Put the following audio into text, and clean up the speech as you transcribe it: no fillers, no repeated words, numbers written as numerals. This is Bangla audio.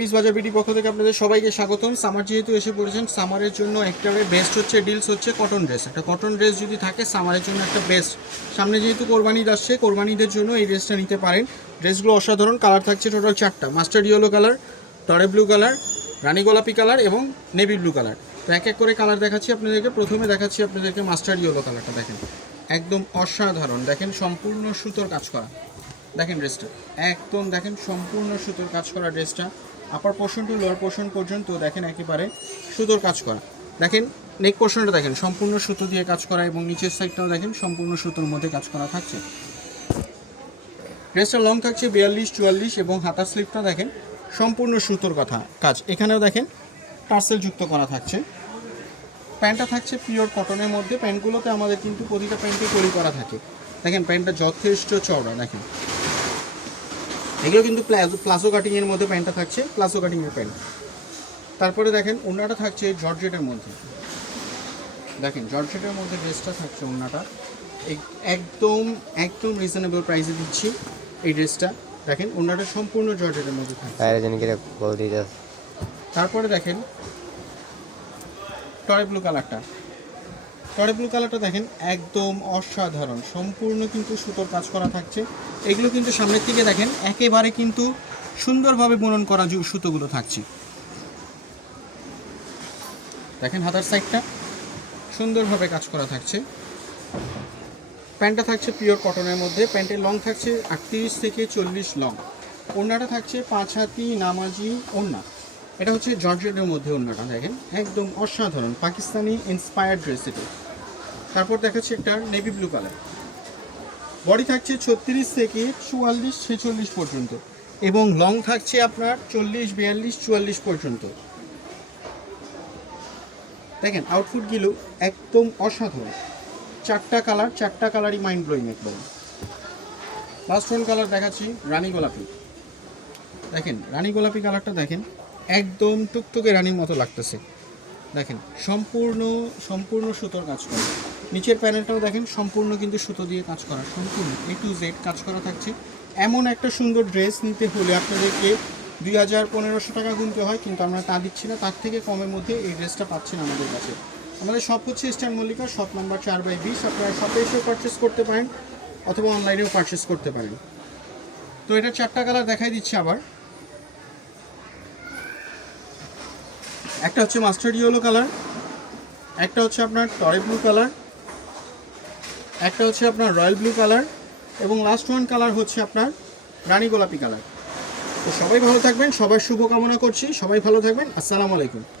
বিশ বাজার বিডি পক্ষ থেকে আপনাদের সবাইকে স্বাগতম। সামার যেহেতু এসে পড়েছেন, সামারের জন্য একেবারে বেস্ট হচ্ছে ডিলস হচ্ছে কটন ড্রেস। একটা কটন ড্রেস যদি থাকে সামারের জন্য একটা বেস্ট। সামনে যেহেতু কোরবানি ঈদ আসছে, কোরবানিদের জন্য এই ড্রেসটা নিতে পারেন। ড্রেসগুলো অসাধারণ, কালার থাকছে টোটাল 4টা, মাস্টার্ড ইয়েলো কালার, টরে ব্লু কালার, রানী গোলাপি কালার এবং নেভি ব্লু কালার। তো এক এক করে কালার দেখাচ্ছি আপনাদেরকে। প্রথমে দেখাচ্ছি আপনাদেরকে মাস্টার্ড ইয়েলো কালারটা, দেখেন একদম অসাধারণ। দেখেন সম্পূর্ণ সুতোর কাজ করা, দেখেন ড্রেসটা একদম দেখেন সম্পূর্ণ সুতোর কাজ করা ড্রেসটা। Upper portion to lower portion পর্যন্ত দেখেন একেবারে সুতোর কাজ করা। দেখেন নেক পোর্শনটা দেখেন সম্পূর্ণ সুতো দিয়ে কাজ করা এবং নিচের সাইডটাও দেখেন সম্পূর্ণ সুতোর মধ্যে কাজ করা থাকছে। ড্রেসটা লং থাকছে 42-44 এবং হাতার স্লিপটা দেখেন সম্পূর্ণ সুতোর কাজ। এখানেও দেখেন টার্সেল যুক্ত করা থাকছে। প্যান্টটা থাকছে পিওর কটনের মধ্যে। প্যান্টগুলোতে আমাদের কিন্তু প্রতিটা প্যান্টে কলি করা থাকে। দেখেন প্যান্টটা যথেষ্ট চওড়া, দেখেন এগুলো কিন্তু প্লাজো কাটিংয়ের মধ্যে প্যান্টটা থাকছে, প্লাজো কাটিংয়ের প্যান্ট। তারপরে দেখেন ওড়নাটা থাকছে জর্জেটের মধ্যে, দেখেন জর্জেটের মধ্যে ড্রেসটা থাকছে। ওড়নাটা একদম একদম রিজনেবল প্রাইসে দিচ্ছি এই ড্রেসটা। দেখেন ওড়নাটা সম্পূর্ণ জর্জেটের মধ্যে থাকছে। তারপরে দেখেন টরে ব্লু কালারটা, টরে ব্লু কালারটা দেখেন একদম অসাধারণ, সম্পূর্ণ কিন্তু সুতোর কাজ করা থাকছে। এগুলো কিন্তু সামনের থেকে দেখেন একেবারে কিন্তু সুন্দরভাবে বুনন করা সুতোগুলো থাকছে। দেখেন হাতার সাইডটা সুন্দরভাবে কাজ করা থাকছে। প্যান্টটা থাকছে পিওর কটনের মধ্যে। প্যান্টের লং থাকছে 38 থেকে 40 লং। ওড়নাটা থাকছে 5 হাতি নামাজি ওড়না। এটা হচ্ছে জর্জেটের মধ্যে ওড়নাটা, দেখেন একদম অসাধারণ পাকিস্তানি ইন্সপায়ার্ড ড্রেস এটা। তারপর দেখাচ্ছে একটা নেভি ব্লু কালার। বডি থাকছে 36 থেকে 44-46 পর্যন্ত এবং লং থাকছে আপনার 40-42-44 পর্যন্ত। দেখেন আউটফুটগুলো একদম অসাধারণ। 4টা কালার, 4টা কালারই মাইন্ড ব্লোয়িং একদম। লাস্ট ওয়ান কালার দেখাচ্ছি রানী গোলাপি। দেখেন রানী গোলাপি কালারটা দেখেন একদম টুকটুকে রানীর মতো লাগতেছে। দেখেন সম্পূর্ণ সম্পূর্ণ সুতোর কাজ করা। নিচের প্যানেলটাও দেখেন সম্পূর্ণ কিন্তু সুতো দিয়ে কাজ করা, সম্পূর্ণ A to Z কাজ করা থাকছে। এমন একটা সুন্দর ড্রেস নিতে হলে আপনাদেরকে 2000-1500 টাকা গুনতে হয়, কিন্তু আমরা তা দিচ্ছি না। তার থেকে কমের মধ্যে এই ড্রেসটা পাচ্ছেন আমাদের কাছে। আমাদের শপ হচ্ছে ইস্টার্ন মল্লিকা, শপ নাম্বার 4/20। আপনারা শপে এসেও পারচেস করতে পারেন অথবা অনলাইনেও পারচেস করতে পারেন। তো এটা 4টা কালার দেখাই দিচ্ছি আবার। একটা হচ্ছে মাস্টার্ড ইয়েলো কালার, একটা হচ্ছে আপনার টরে ব্লু কালার, একটা হচ্ছে আপনার রয়্যাল ব্লু কালার এবং লাস্ট ওয়ান কালার হচ্ছে আপনার রানী গোলাপি কালার। তো সবাই ভালো থাকবেন, সবার শুভকামনা করছি। সবাই ভালো থাকবেন। আসসালামু আলাইকুম।